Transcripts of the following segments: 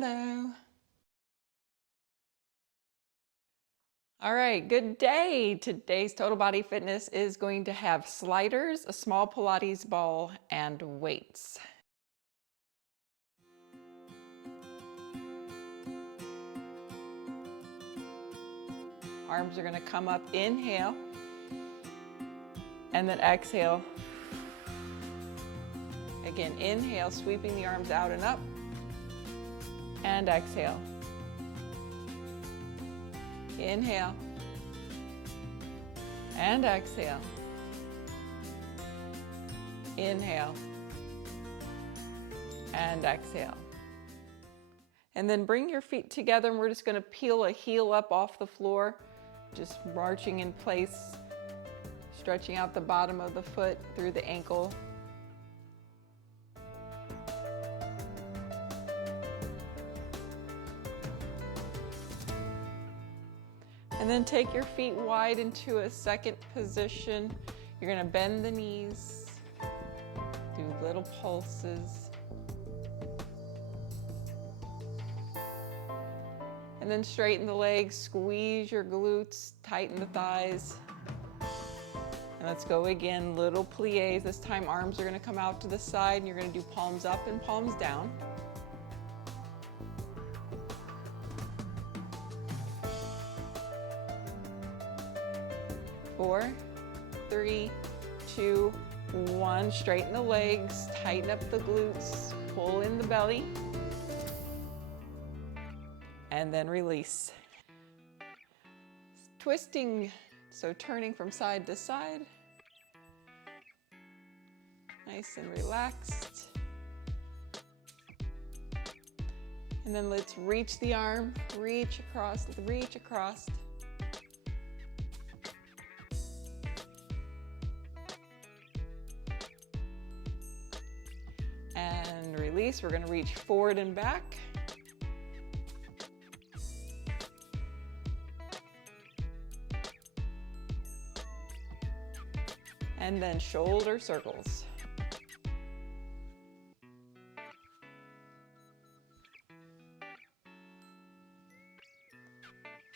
Hello. All right, good day. Today's Total Body Fitness is going to have sliders, a small Pilates ball, and weights. Arms are going to come up, inhale, and then exhale. Again, inhale, sweeping the arms out and up, and exhale. Inhale, and exhale. Inhale, and exhale. And then bring your feet together, and we're just going to peel a heel up off the floor, just marching in place, stretching out the bottom of the foot through the ankle. And then take your feet wide into a second position. You're going to bend the knees, do little pulses. And then straighten the legs, squeeze your glutes, tighten the thighs. And let's go again, little plies. This time arms are going to come out to the side, and you're going to do palms up and palms down. Four, three, two, one. Straighten the legs, tighten up the glutes, pull in the belly, and then release. Twisting, so turning from side to side. Nice and relaxed. And then let's reach the arm, reach across, reach across. And release. We're going to reach forward and back. And then shoulder circles.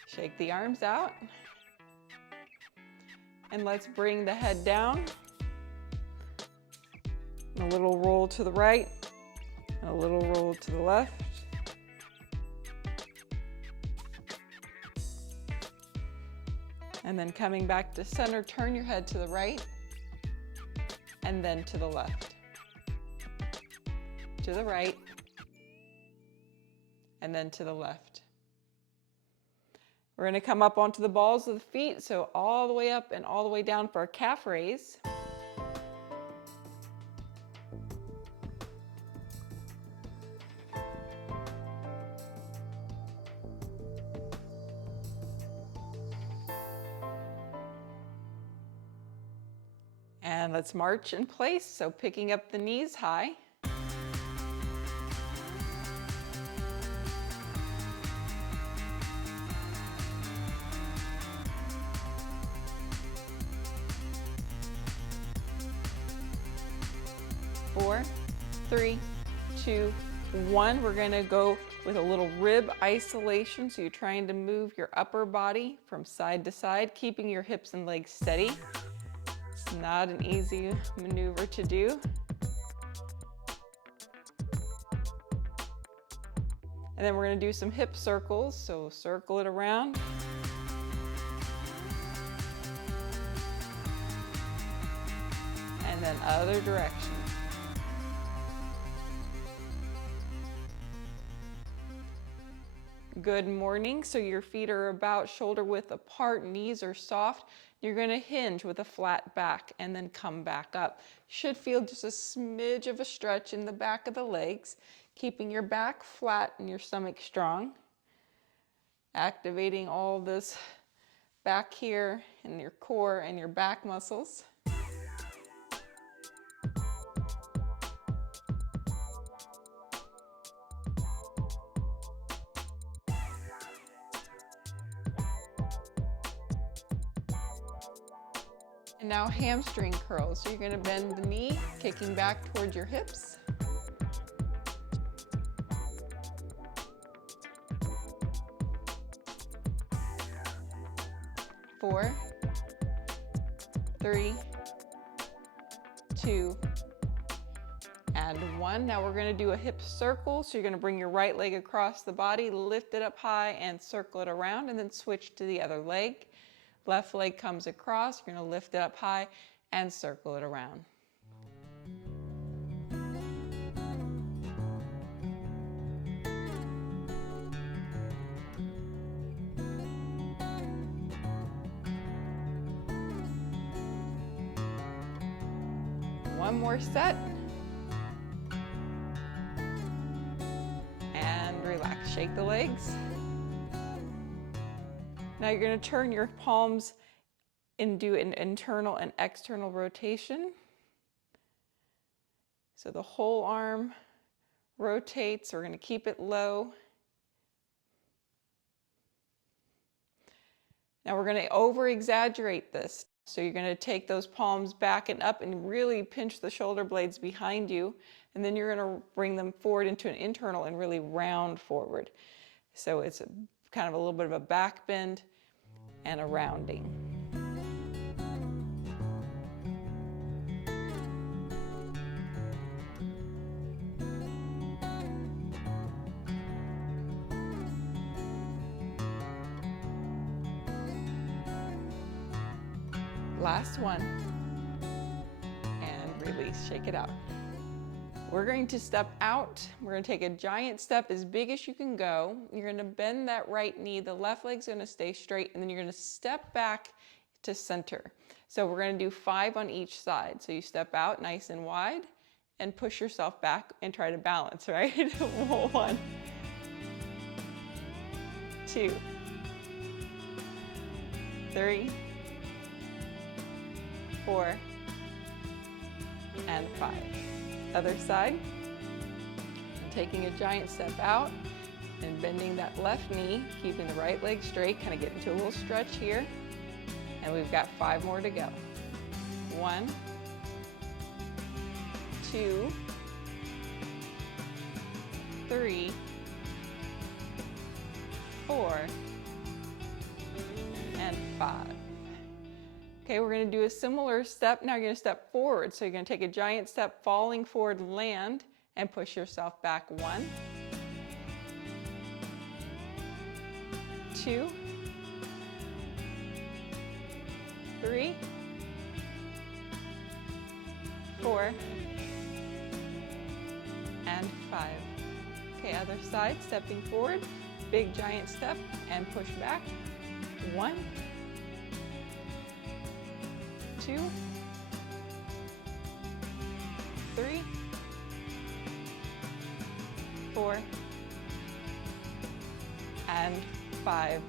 Shake the arms out. And let's bring the head down. A little roll to the right, and a little roll to the left. And then coming back to center, turn your head to the right, and then to the left. To the right, and then to the left. We're going to come up onto the balls of the feet, so all the way up and all the way down for our calf raise. And let's march in place, so picking up the knees high. Four, three, two, one. We're going to go with a little rib isolation, so you're trying to move your upper body from side to side, keeping your hips and legs steady. It's not an easy maneuver to do. And then we're going to do some hip circles, so circle it around. And then other direction. Good morning. So your feet are about shoulder width apart, knees are soft. You're going to hinge with a flat back and then come back up. You should feel just a smidge of a stretch in the back of the legs, keeping your back flat and your stomach strong. Activating all this back here in your core and your back muscles. And now hamstring curls. So you're going to bend the knee, kicking back towards your hips. 4, 3, 2, and 1. Now we're going to do a hip circle. So you're going to bring your right leg across the body, lift it up high and circle it around, and then switch to the other leg. Left leg comes across, you're going to lift it up high and circle it around. One more set. And relax, shake the legs. Now you're going to turn your palms and do an internal and external rotation. So the whole arm rotates. We're going to keep it low. Now we're going to over-exaggerate this. So you're going to take those palms back and up and really pinch the shoulder blades behind you. And then you're going to bring them forward into an internal and really round forward. So it's kind of a little bit of a back bend and a rounding. Last one, and release, shake it out. We're going to step out. We're going to take a giant step as big as you can go. You're going to bend that right knee. The left leg's going to stay straight, and then you're going to step back to center. So we're going to do 5 on each side. So you step out nice and wide and push yourself back and try to balance, right? 1, 2, 3, 4, and 5. Other side. Taking a giant step out and bending that left knee, keeping the right leg straight, kind of get into a little stretch here. And we've got 5 more to go. 1, 2, 3, 4, and 5. Okay, we're going to do a similar step. Now you're going to step forward. So you're going to take a giant step, falling forward, land, and push yourself back. 1, 2, 3, 4, and 5. Okay, other side, stepping forward, big giant step, and push back. 1, 2, 3, 4, and 5.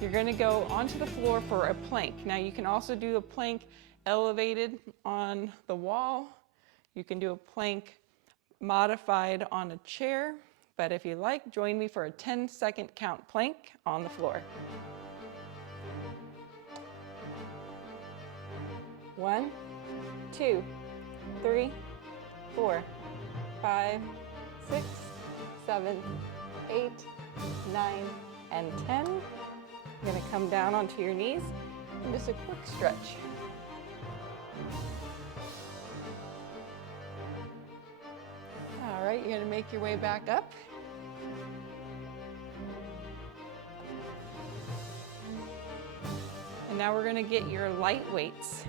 You're going to go onto the floor for a plank. Now you can also do a plank elevated on the wall. You can do a plank modified on a chair. But if you like, join me for a 10-second count plank on the floor. 1, 2, 3, 4, 5, 6, 7, 8, 9, and 10. You're going to come down onto your knees and just a quick stretch. All right, you're going to make your way back up. And now we're going to get your light weights.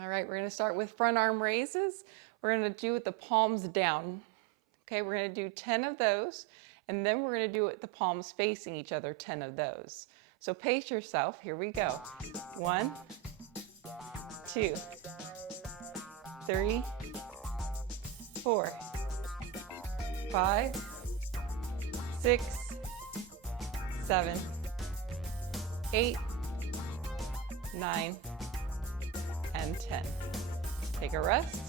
All right, we're going to start with front arm raises. We're going to do it with the palms down. Okay, we're going to do 10 of those, and then we're going to do it with the palms facing each other, 10 of those. So pace yourself. Here we go. 1, 2, 3, 4, 5, 6, 7, 8, 9, and 10. Take a rest.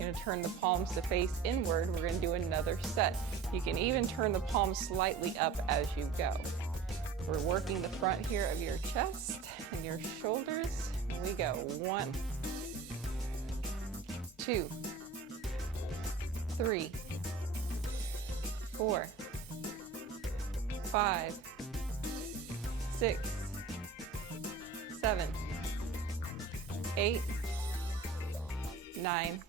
You're going to turn the palms to face inward. We're going to do another set. You can even turn the palms slightly up as you go. We're working the front here of your chest and your shoulders. Here we go. 1, 2, 3, 4, 5, 6, 7, 8, 9,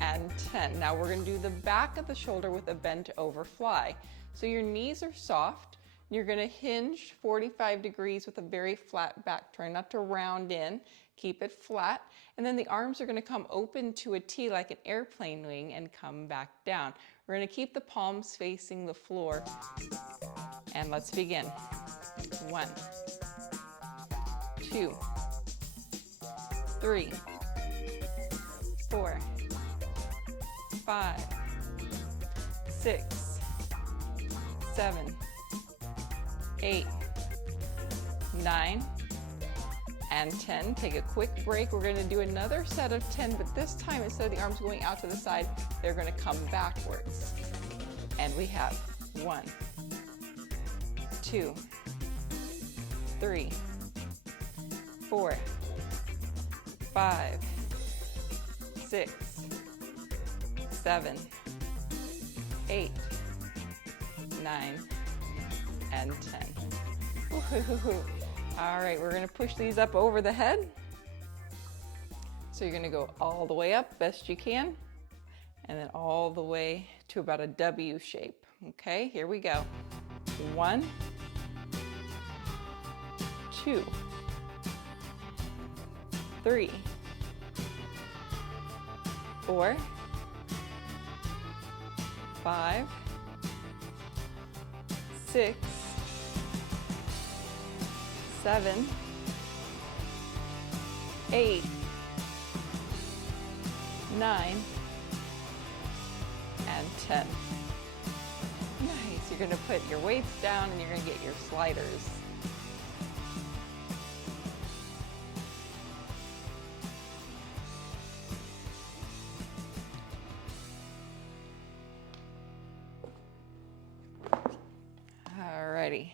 and 10. Now we're going to do the back of the shoulder with a bent over fly. So your knees are soft. You're going to hinge 45 degrees with a very flat back. Try not to round in. Keep it flat. And then the arms are going to come open to a T like an airplane wing and come back down. We're going to keep the palms facing the floor. And let's begin. 1, 2, 3, 4, 5, 6, 7, 8, 9, and 10. Take a quick break. We're going to do another set of 10, but this time instead of the arms going out to the side, they're going to come backwards. And we have 1, 2, 3, 4, 5, 6, 7, 8, 9, and 10. Woo-hoo-hoo-hoo. All right, we're gonna push these up over the head. So you're gonna go all the way up best you can, and then all the way to about a W shape. Okay, here we go. 1, 2, 3, 4, 5, 6, 7, 8, 9, and 10. Nice. You're going to put your weights down and you're going to get your sliders. Alrighty.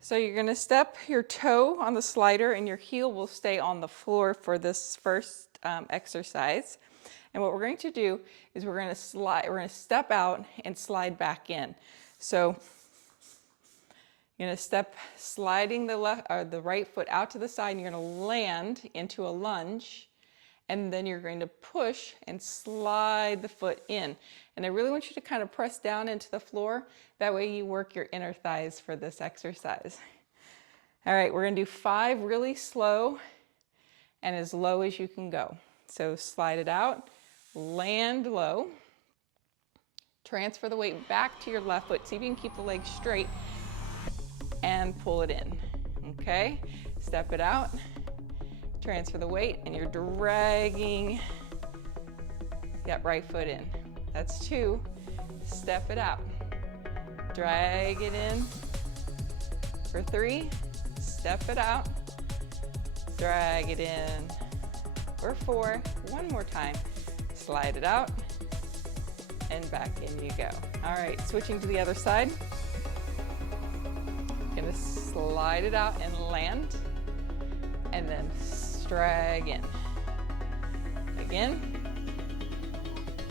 So you're going to step your toe on the slider and your heel will stay on the floor for this first exercise. And what we're going to do is we're going to step out and slide back in. So you're going to step sliding the right foot out to the side, and you're going to land into a lunge, and then you're going to push and slide the foot in. And I really want you to kind of press down into the floor. That way you work your inner thighs for this exercise. All right, we're going to do 5 really slow and as low as you can go. So slide it out, land low, transfer the weight back to your left foot. See if you can keep the leg straight and pull it in. Okay, step it out, transfer the weight, and you're dragging that right foot in. That's 2. Step it out. Drag it in. For 3. Step it out. Drag it in. For 4. One more time. Slide it out. And back in you go. All right, switching to the other side. Gonna slide it out and land. And then drag in. Again.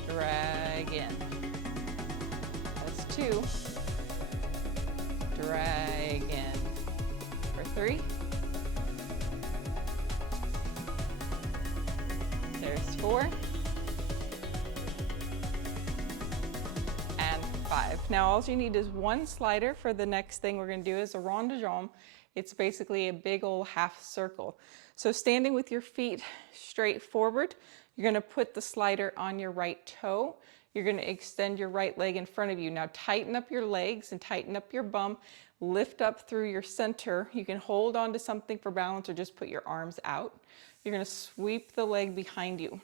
Drag in. That's 2. Drag in. For 3. There's 4. And 5. Now all you need is 1 slider for the next thing we're going to do is a rond de jambe. It's basically a big old half circle. So standing with your feet straight forward, you're going to put the slider on your right toe. You're going to extend your right leg in front of you. Now tighten up your legs and tighten up your bum. Lift up through your center. You can hold on to something for balance or just put your arms out. You're going to sweep the leg behind you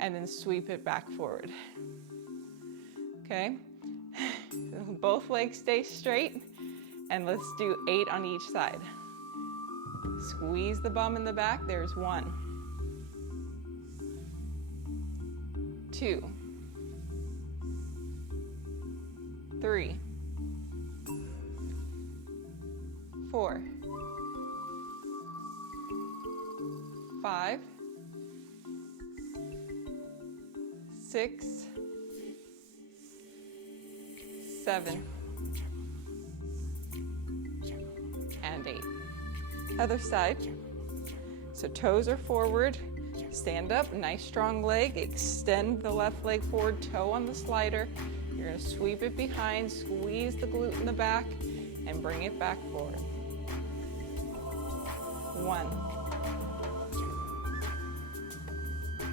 and then sweep it back forward. Okay? Both legs stay straight, and let's do 8 on each side. Squeeze the bum in the back. There's 1, 2, 3, 4, 5, 6, 7, and 8. Other side. So toes are forward, stand up, nice strong leg, extend the left leg forward, toe on the slider. You're going to sweep it behind, squeeze the glute in the back, and bring it back forward. 1,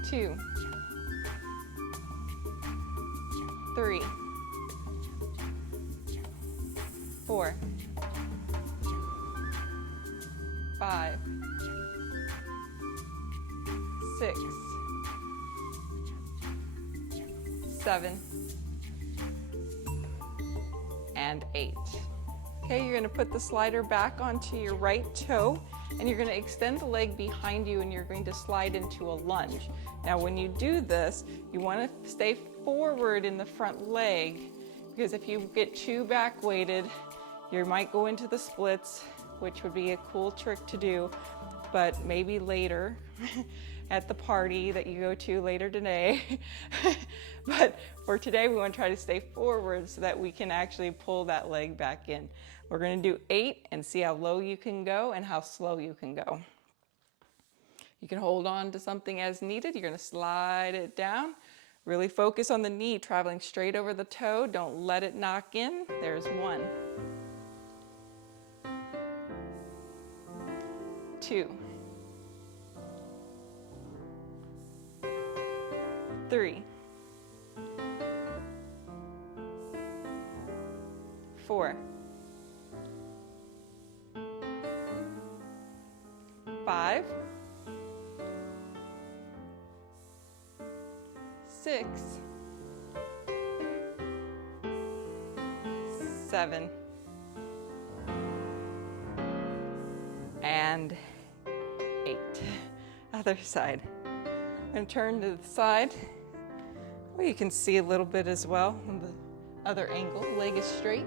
2, 3, 4, 5, 6, 7, and 8. Okay, you're going to put the slider back onto your right toe, and you're going to extend the leg behind you, and you're going to slide into a lunge. Now when you do this, you want to stay forward in the front leg, because if you get too back weighted, you might go into the splits, which would be a cool trick to do, but maybe later at the party that you go to later today. But for today, we want to try to stay forward so that we can actually pull that leg back in. We're going to do 8 and see how low you can go and how slow you can go. You can hold on to something as needed. You're going to slide it down. Really focus on the knee traveling straight over the toe. Don't let it knock in. There's 1, 2, 3, 4, 5, 6, 7, and 8. Other side. I'm going to turn to the side. Well, you can see a little bit as well on the other angle. Leg is straight.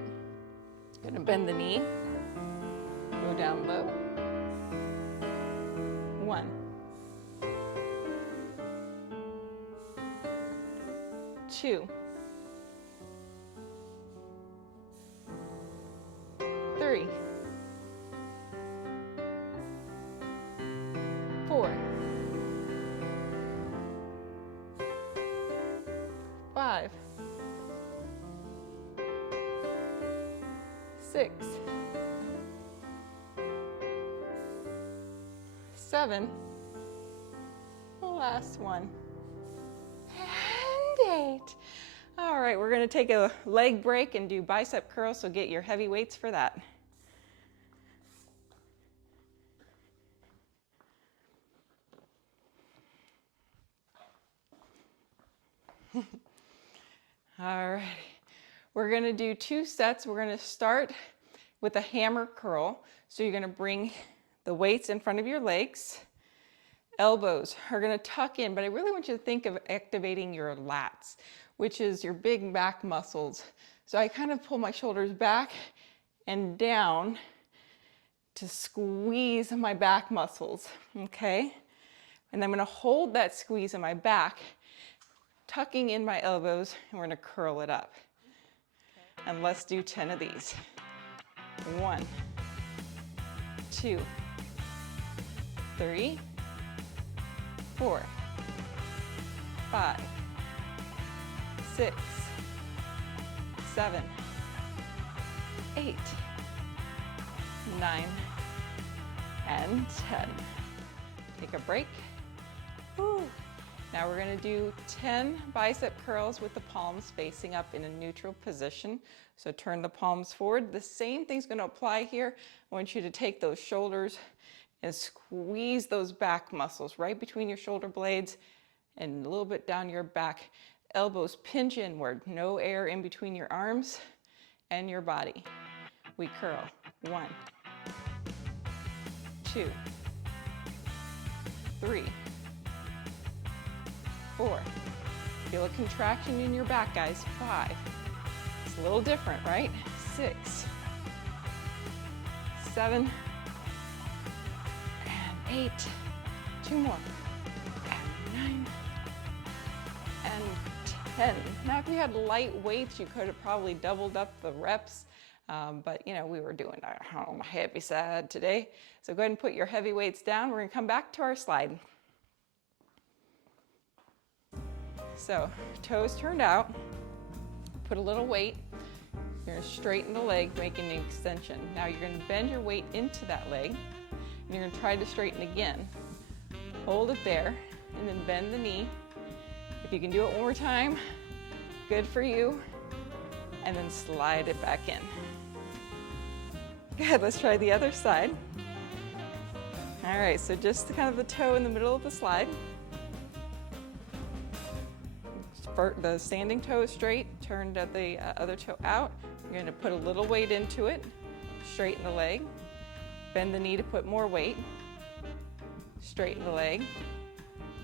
Going to bend the knee. Go down low. 1, 2, 3, 4, 5, 6, 7, the last one, and 8. All right, we're going to take a leg break and do bicep curls, so get your heavy weights for that. All right, we're going to do 2 sets. We're going to start with a hammer curl. So you're going to bring the weights in front of your legs. Elbows are going to tuck in, but I really want you to think of activating your lats, which is your big back muscles. So I kind of pull my shoulders back and down to squeeze my back muscles, okay? And I'm going to hold that squeeze in my back, tucking in my elbows, and we're going to curl it up. And let's do 10 of these. 1, 2, 3, 4, 5, 6, 7, 8, 9, and 10. Take a break. Woo. Now we're going to do 10 bicep curls with the palms facing up in a neutral position. So turn the palms forward. The same thing's going to apply here. I want you to take those shoulders and squeeze those back muscles right between your shoulder blades and a little bit down your back. Elbows pinch inward. No air in between your arms and your body. We curl. 1, 2, 3, 4. Feel a contraction in your back, guys. 5. It's a little different, right? 6, 7, and 8. 2 more. And 9, and 10. 10. Now, if you had light weights, you could have probably doubled up the reps, but you know, we were doing my heavy side today. So go ahead and put your heavy weights down. We're gonna come back to our slide. So toes turned out, put a little weight. You're gonna straighten the leg, making an extension. Now you're gonna bend your weight into that leg, and you're gonna try to straighten again. Hold it there, and then bend the knee. If you can do it one more time, good for you. And then slide it back in. Good, let's try the other side. All right, so just kind of the toe in the middle of the slide. The standing toe is straight, turn the other toe out. You're gonna put a little weight into it, straighten the leg, bend the knee to put more weight, straighten the leg,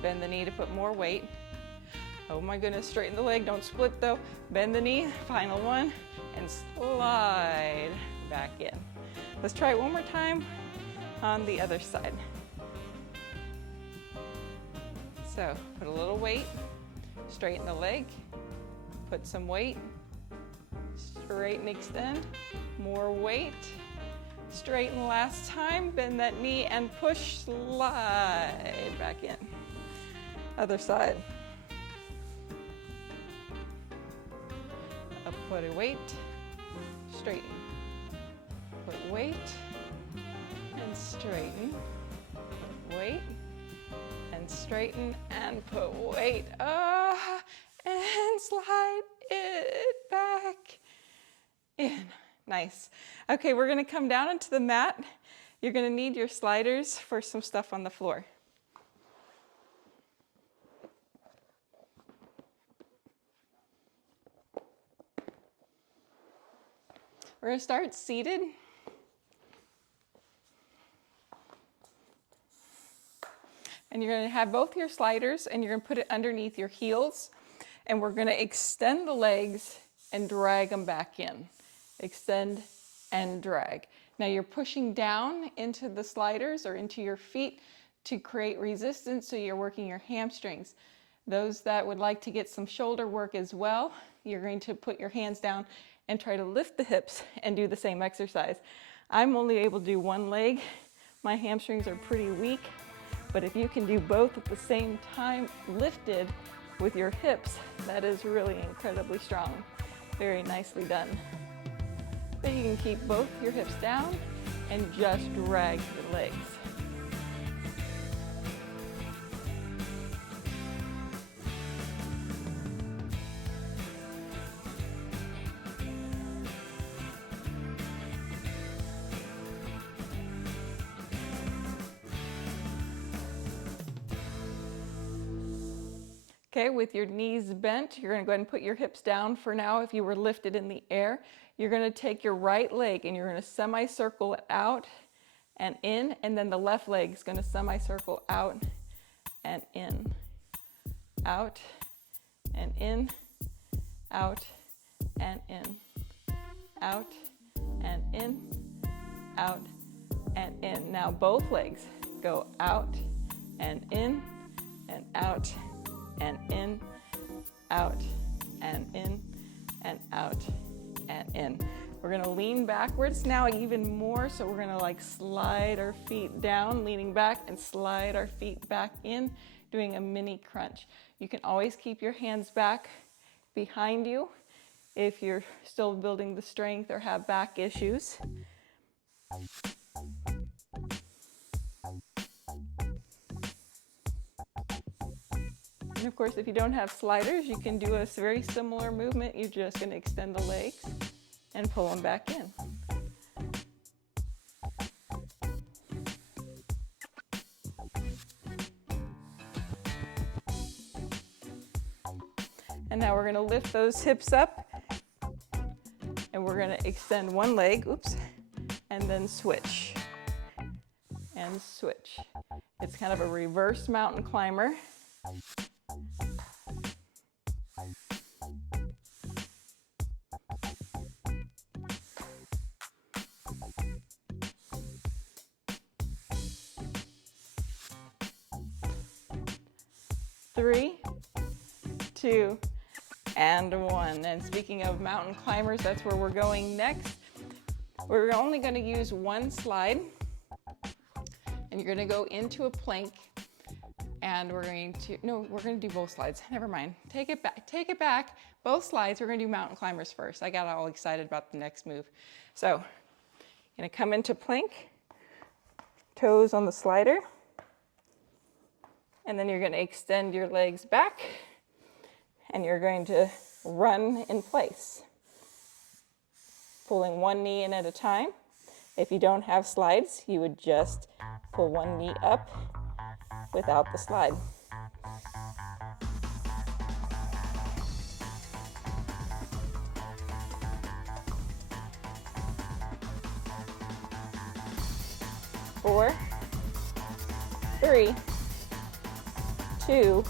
bend the knee to put more weight. Oh my goodness, straighten the leg, don't split though. Bend the knee, final one, and slide back in. Let's try it one more time on the other side. So put a little weight, straighten the leg, put some weight, straighten, extend, more weight, straighten last time, bend that knee and push, slide back in. Other side. Up, put a weight, straighten, put weight and straighten, put weight and straighten and put weight, and slide it back in. Nice. Okay, we're gonna come down into the mat. You're gonna need your sliders for some stuff on the floor. We're gonna start seated. And you're gonna have both your sliders and you're gonna put it underneath your heels. And we're gonna extend the legs and drag them back in. Extend and drag. Now you're pushing down into the sliders or into your feet to create resistance, so you're working your hamstrings. Those that would like to get some shoulder work as well, you're going to put your hands down and try to lift the hips and do the same exercise. I'm only able to do one leg. My hamstrings are pretty weak, but if you can do both at the same time lifted with your hips, that is really incredibly strong. Very nicely done. But you can keep both your hips down and just drag your legs. Okay, with your knees bent, you're gonna go ahead and put your hips down for now. If you were lifted in the air, you're gonna take your right leg and you're gonna semicircle it out and in, and then the left leg is gonna semicircle out and in, out and in, out and in, out and in, out and in. Now both legs go out and in and out and in, out and in and out and in. We're gonna lean backwards now even more, so we're gonna like slide our feet down, leaning back, and slide our feet back in, doing a mini crunch. You can always keep your hands back behind you if you're still building the strength or have back issues. And of course, if you don't have sliders, you can do a very similar movement. You're just gonna extend the legs and pull them back in. And now we're gonna lift those hips up and we're gonna extend one leg, oops, and then switch and switch. It's kind of a reverse mountain climber. Three, two, and 1. And speaking of mountain climbers, that's where we're going next. We're only going to use one slide, and you're going to go into a plank, and we're going to do both slides. Never mind. Take it back. Both slides. We're going to do mountain climbers first. I got all excited about the next move. So, you're going to come into plank, toes on the slider, and then you're going to extend your legs back, and you're going to run in place, pulling one knee in at a time. If you don't have slides, you would just pull one knee up without the slide. Four, 3, 2,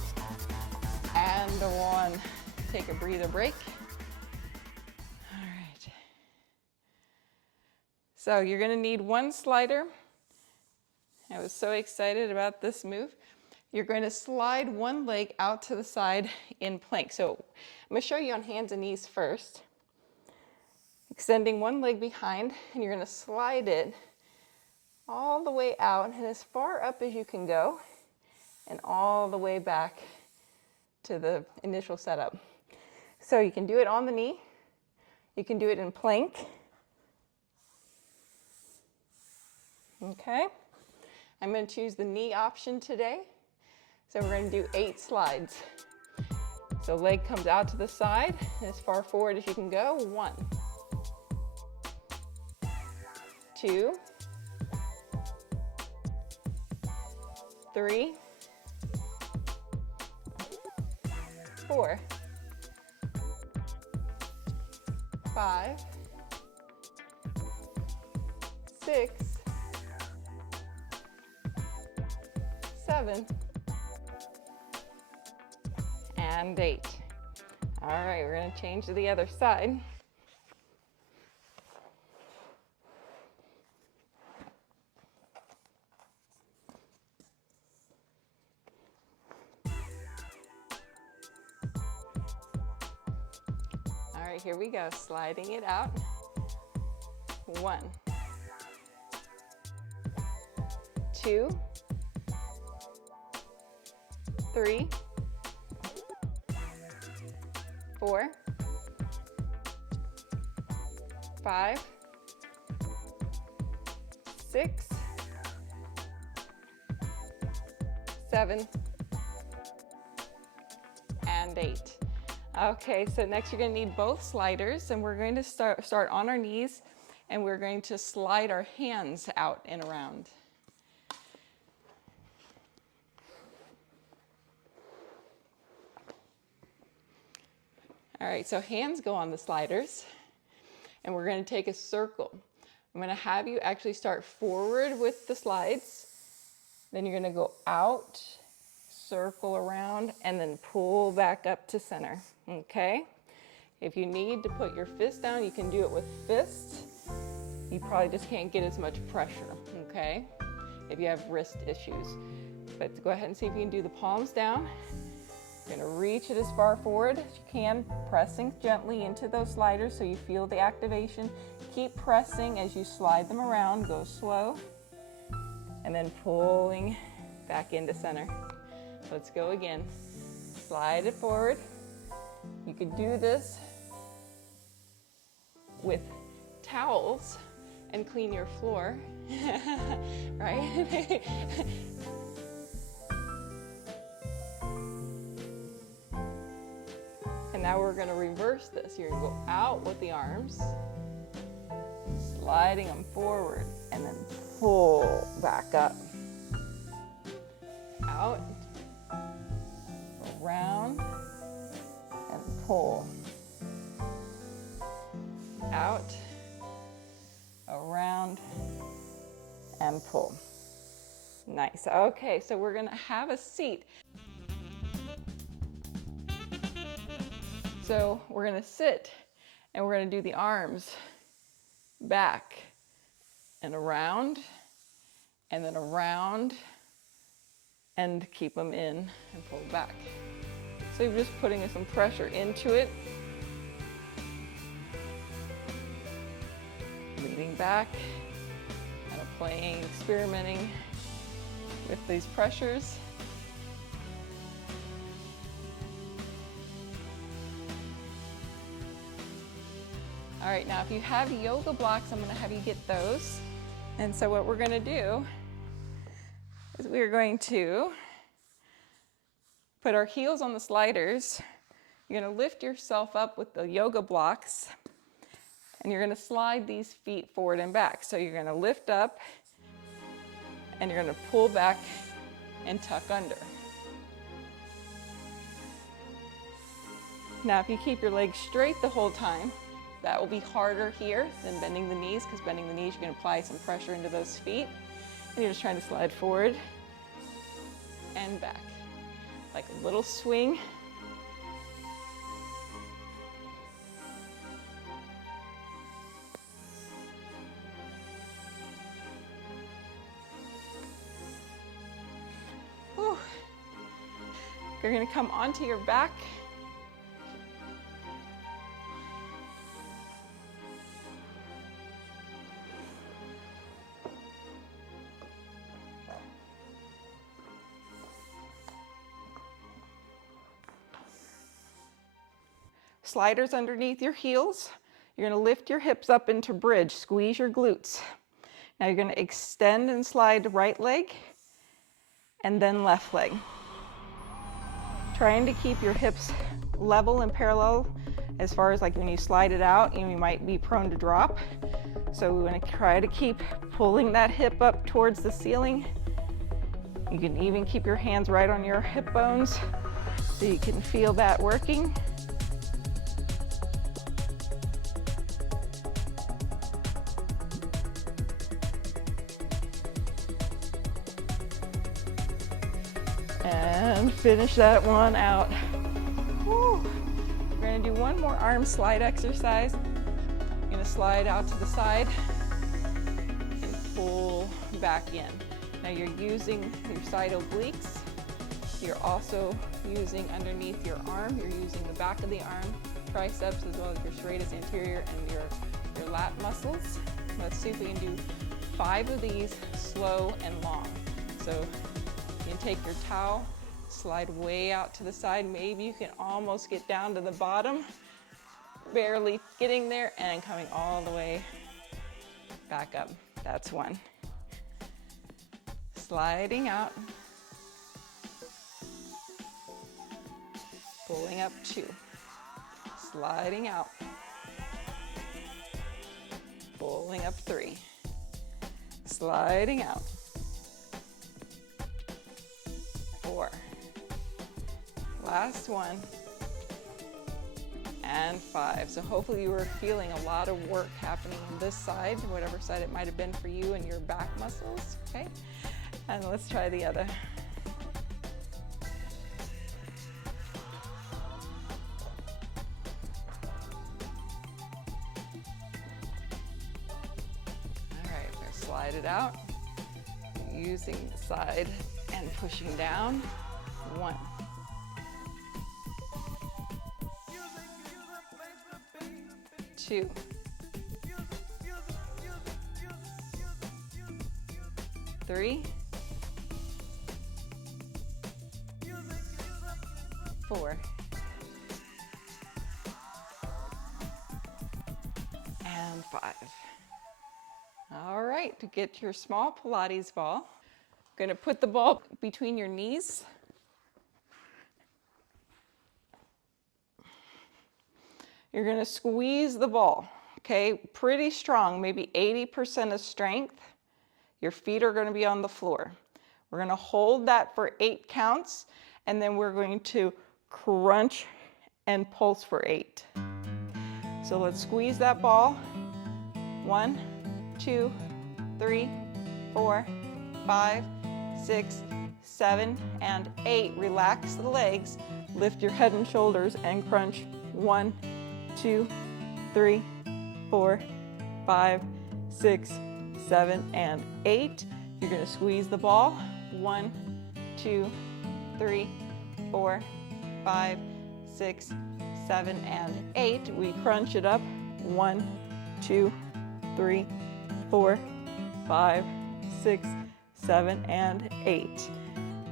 and 1. Take a breather break. All right. So you're going to need one slider. I was so excited about this move. You're going to slide one leg out to the side in plank. So I'm going to show you on hands and knees first. Extending one leg behind, and you're going to slide it all the way out and as far up as you can go, and all the way back to the initial setup. So you can do it on the knee, you can do it in plank. Okay, I'm going to choose the knee option today. So we're going to do 8 slides. So leg comes out to the side and as far forward as you can go. 1, 2, 3, 4, 5, 6, 7, and 8. All right, we're going to change to the other side. All right, here we go, sliding it out. 1, 2, 3, 4, 5, 6, 7, and 8. Okay, so next you're going to need both sliders, and we're going to start on our knees, and we're going to slide our hands out and around. All right, so hands go on the sliders, and we're going to take a circle. I'm going to have you actually start forward with the slides, then you're going to go out, circle around, and then pull back up to center, okay? If you need to put your fist down, you can do it with fists. You probably just can't get as much pressure, okay? If you have wrist issues. But go ahead and see if you can do the palms down. You're gonna reach it as far forward as you can, pressing gently into those sliders so you feel the activation. Keep pressing as you slide them around, go slow, and then pulling back into center. Let's go again. Slide it forward. You could do this with towels and clean your floor, right? And now we're going to reverse this. You're going to go out with the arms, sliding them forward, and then pull back up. Out, around, and pull. Out, around, and pull. Nice. Okay, so we're going to have a seat. So we're going to sit, and we're going to do the arms back and around, and then around, and keep them in and pull back. So you're just putting some pressure into it. Leaning back, kind of playing, experimenting with these pressures. All right, now if you have yoga blocks, I'm gonna have you get those. And so what we're gonna do is we're going to put our heels on the sliders. You're gonna lift yourself up with the yoga blocks, and you're gonna slide these feet forward and back. So you're gonna lift up, and you're gonna pull back and tuck under. Now if you keep your legs straight the whole time, that will be harder here than bending the knees, because bending the knees, you're gonna apply some pressure into those feet. And you're just trying to slide forward and back, like a little swing. Whew. You're gonna come onto your back. Sliders underneath your heels. You're gonna lift your hips up into bridge, squeeze your glutes. Now you're gonna extend and slide the right leg and then left leg. Trying to keep your hips level and parallel as far as like when you slide it out, you might be prone to drop. So we wanna try to keep pulling that hip up towards the ceiling. You can even keep your hands right on your hip bones so you can feel that working. And finish that one out. Woo. We're gonna do one more arm slide exercise. You're gonna slide out to the side and pull back in. Now you're using your side obliques. You're also using underneath your arm. You're using the back of the arm, triceps, as well as your serratus anterior and your lat muscles. Let's see if we can do 5 of these slow and long. So you can take your towel, slide way out to the side. Maybe you can almost get down to the bottom, barely getting there and coming all the way back up. That's one. Sliding out, pulling up 2, sliding out, pulling up 3, sliding out, 4, last one, and 5. So hopefully you were feeling a lot of work happening on this side, whatever side it might have been for you and your back muscles, okay? And let's try the other. All right, we're gonna slide it out, using the side and pushing down. 1. 2. 3. 4. And 5. All right, to get your small Pilates ball, you're gonna put the ball between your knees. You're gonna squeeze the ball, okay? Pretty strong, maybe 80% of strength. Your feet are gonna be on the floor. We're gonna hold that for 8 counts, and then we're going to crunch and pulse for 8. So let's squeeze that ball. 1, 2, 3, 4, 5, 6, 7, and 8. Relax the legs, lift your head and shoulders, and crunch. 1, 2, 3, 4, 5, 6, 7, and 8. You're gonna squeeze the ball. 1, 2, 3, 4, 5, 6, 7, and 8. We crunch it up. 1, 2, 3, 4, 5, 6, 7, and 8.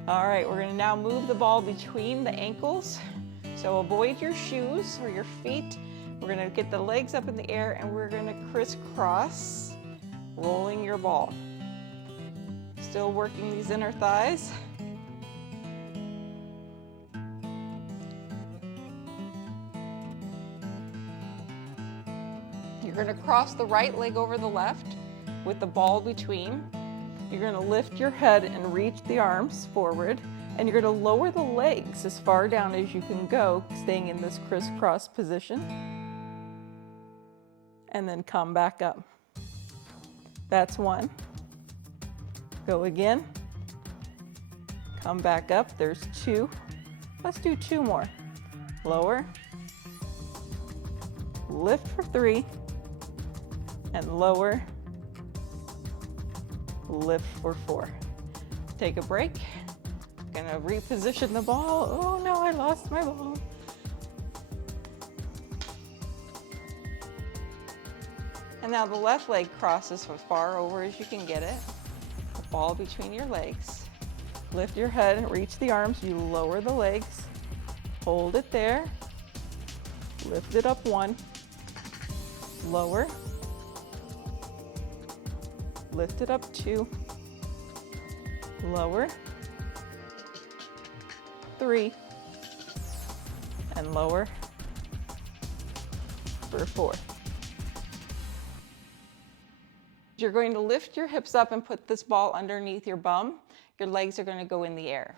All right, we're gonna now move the ball between the ankles. So avoid your shoes or your feet. We're gonna get the legs up in the air and we're gonna crisscross, rolling your ball. Still working these inner thighs. You're gonna cross the right leg over the left with the ball between. You're gonna lift your head and reach the arms forward, and you're gonna lower the legs as far down as you can go, staying in this crisscross position, and then come back up. That's one. Go again. Come back up. There's two. Let's do two more. Lower. Lift for three. And lower. Lift for four. Take a break. Gonna reposition the ball. Oh no, I lost my ball. And now the left leg crosses as far over as you can get it. The ball between your legs. Lift your head and reach the arms. You lower the legs. Hold it there. Lift it up one. Lower. Lift it up two. Lower. Three. And lower for four. You're going to lift your hips up and put this ball underneath your bum. Your legs are going to go in the air.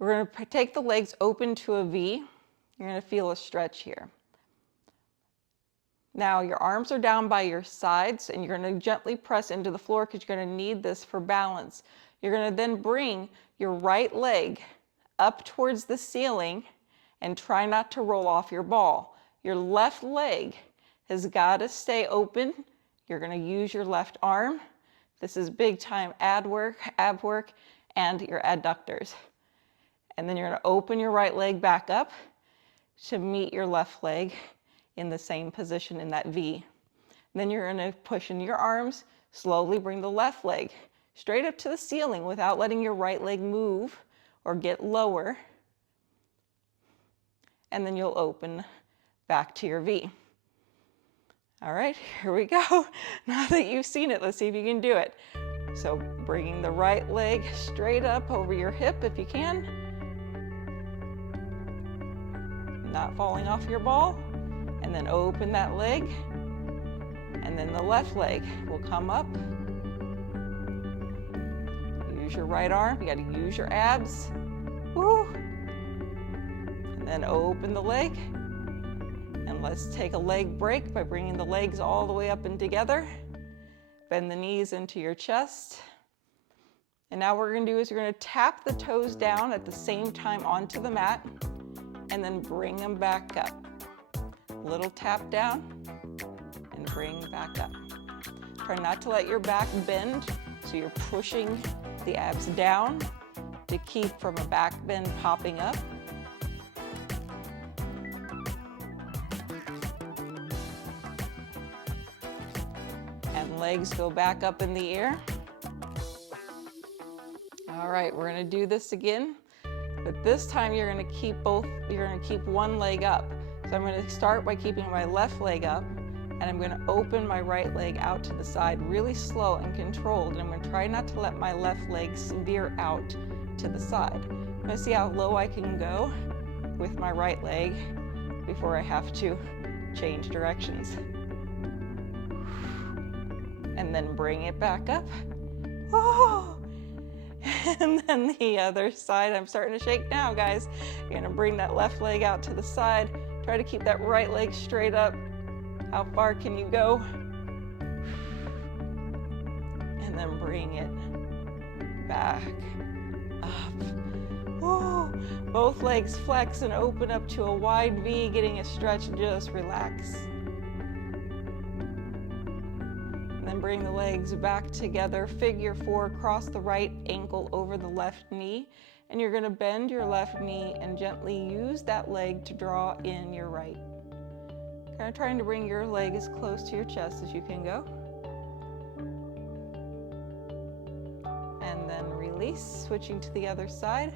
We're going to take the legs open to a V. You're going to feel a stretch here. Now your arms are down by your sides and you're going to gently press into the floor because you're going to need this for balance. You're going to then bring your right leg up towards the ceiling and try not to roll off your ball. Your left leg has got to stay open. You're going to use your left arm. This is big time ab work, and your adductors. And then you're going to open your right leg back up to meet your left leg in the same position in that V. And then you're going to push in your arms, slowly bring the left leg straight up to the ceiling without letting your right leg move or get lower. And then you'll open back to your V. All right, here we go. Now that you've seen it, let's see if you can do it. So bringing the right leg straight up over your hip if you can. Not falling off your ball. And then open that leg. And then the left leg will come up. Use your right arm. You got to use your abs. Woo! And then open the leg. And let's take a leg break by bringing the legs all the way up and together. Bend the knees into your chest. And now what we're going to do is we're going to tap the toes down at the same time onto the mat. And then bring them back up. Little tap down and bring back up. Try not to let your back bend, so you're pushing the abs down to keep from a back bend popping up. And legs go back up in the air. All right, we're gonna do this again, but this time you're gonna keep one leg up. So I'm going to start by keeping my left leg up, and I'm going to open my right leg out to the side really slow and controlled, and I'm going to try not to let my left leg veer out to the side. I'm going to see how low I can go with my right leg before I have to change directions. And then bring it back up. Oh! And then the other side. I'm starting to shake now, guys. You're going to bring that left leg out to the side. Try to keep that right leg straight up. How far can you go? And then bring it back up. Oh, both legs flex and open up to a wide V, getting a stretch. Just relax. And then bring the legs back together, figure four, cross the right ankle over the left knee. And you're gonna bend your left knee and gently use that leg to draw in your right. Kind of trying to bring your leg as close to your chest as you can go. And then release, switching to the other side.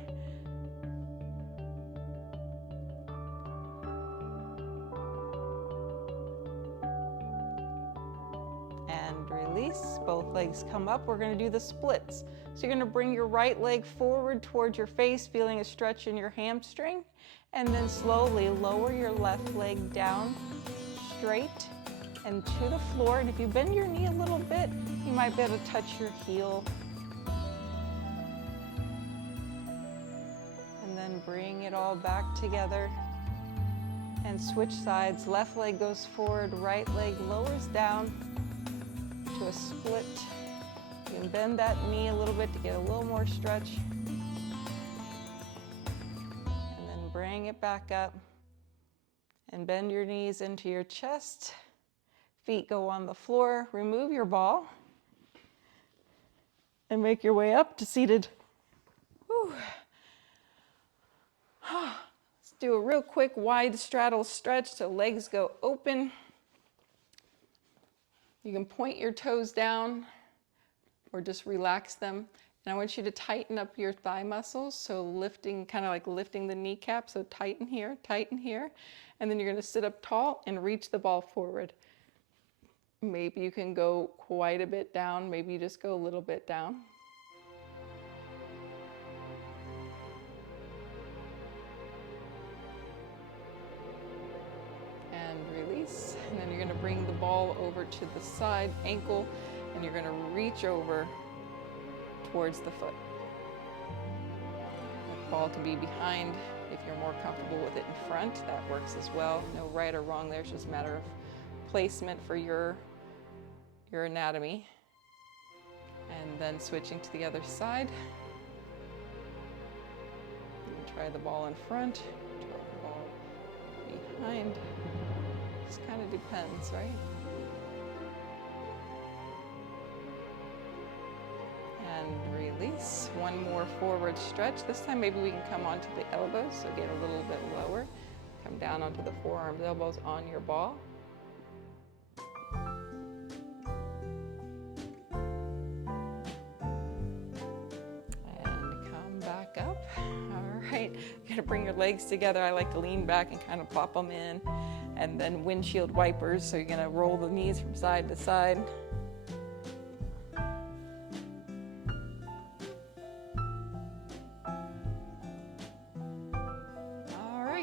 And release, both legs come up. We're gonna do the splits. So you're gonna bring your right leg forward towards your face, feeling a stretch in your hamstring, and then slowly lower your left leg down, straight, and to the floor. And if you bend your knee a little bit, you might be able to touch your heel. And then bring it all back together. And switch sides. Left leg goes forward, right leg lowers down to a split. You can bend that knee a little bit to get a little more stretch. And then bring it back up. And bend your knees into your chest. Feet go on the floor. Remove your ball. And make your way up to seated. Whew. Let's do a real quick wide straddle stretch so legs go open. You can point your toes down or just relax them. And I want you to tighten up your thigh muscles. So lifting, kind of like lifting the kneecap. So tighten here, tighten here. And then you're gonna sit up tall and reach the ball forward. Maybe you can go quite a bit down. Maybe you just go a little bit down. And release. And then you're gonna bring the ball over to the side ankle and you're gonna reach over towards the foot. The ball can be behind. If you're more comfortable with it in front, that works as well. No right or wrong there, it's just a matter of placement for your anatomy. And then switching to the other side. You can try the ball in front, try the ball behind. Just kind of depends, right? And release. One more forward stretch. This time maybe we can come onto the elbows, so get a little bit lower. Come down onto the forearms, elbows on your ball. And come back up. All right, you're gonna bring your legs together. I like to lean back and kind of pop them in. And then windshield wipers, so you're gonna roll the knees from side to side.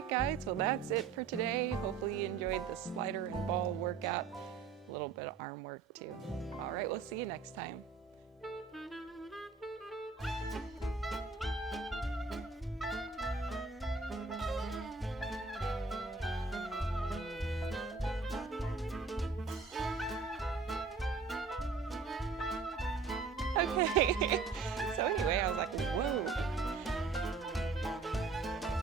Guys, well that's it for today. Hopefully you enjoyed the slider and ball workout. A little bit of arm work too. All right, we'll see you next time. Okay, so anyway, I was like, whoa.